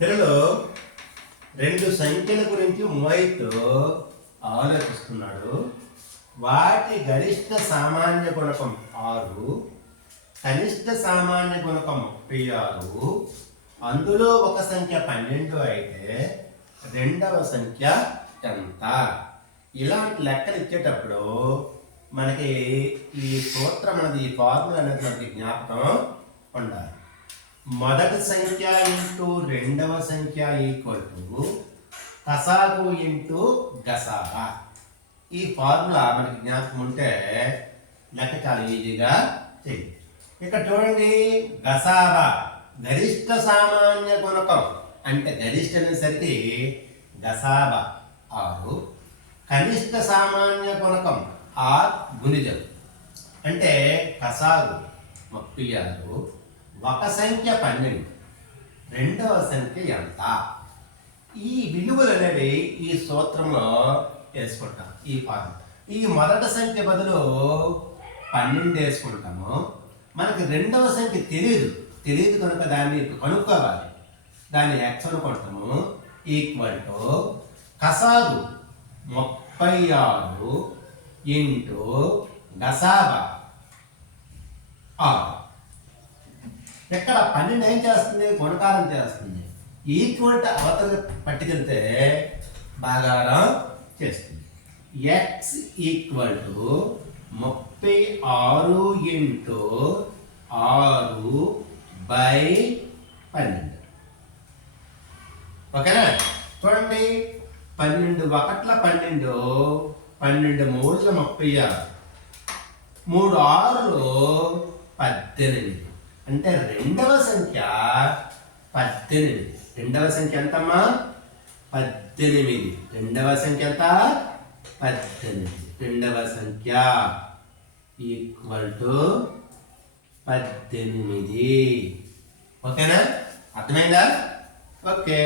పిల్లలు రెండు సంఖ్యల గురించి మోహిత్ ఆలోచిస్తున్నాడు. వాటి గరిష్ట సామాన్య గుణకం 6, కనిష్ట సామాన్య గుణకం 36. అందులో ఒక సంఖ్య 12 అయితే రెండవ సంఖ్య ఎంత? ఇలాంటి లెక్కలు ఇచ్చేటప్పుడు మనకి ఈ సూత్రం అనేది, ఈ ఫార్ములా అనేది మనకి జ్ఞాపకం ఉండాలి. మొదటి సంఖ్య ఇంటూ రెండవ సంఖ్య ఈక్వల్ టు కసాగు ఇంటూ గసాబా. ఈ ఫార్ములా మనకి జ్ఞాపకం ఉంటే లెక్క చాలా ఈజీగా చేయొచ్చు. ఇక్కడ చూడండి, గసాబా గరిష్ట సామాన్య గుణకం అంటే గరిష్ట అనేసరికి గసాబా 6, కనిష్ట సామాన్య గుణకం 6 గుణిజం అంటే కసాగు 36, ఒక సంఖ్య 12, రెండవ సంఖ్య ఎంత? ఈ విలువలు అనేవి ఈ సూత్రంలో వేసుకుంటాం. ఈ ఫార్ములా ఈ మొదటి సంఖ్య బదులు 12 వేసుకుంటాము. మనకి రెండవ సంఖ్య తెలియదు కనుక దాన్ని కనుక్కోవాలి. దాన్ని x అనుకుంటాము. ఈక్వల్ టు కసాగు 36 ఇంటూ గసాబా 6. ఇక్కడ 12 ఏం చేస్తుంది? గుణకారం చేస్తుంది. ఈక్వల్ టు అవతల పట్టుకెళ్తే భాగారం చేస్తుంది. x equal to 36 into 6/12. ఓకేనా? చూడండి, 12 ఒకట్ల 12, 12 మూడుల 36, 3 6లు 18. అంటే రెండవ సంఖ్య 18. రెండవ సంఖ్య ఎంతమ్మా? 18. రెండవ సంఖ్య ఎంత? 18. రెండవ సంఖ్య ఈక్వల్ టు 18. ఓకేనా? అర్థమైందా? ఓకే.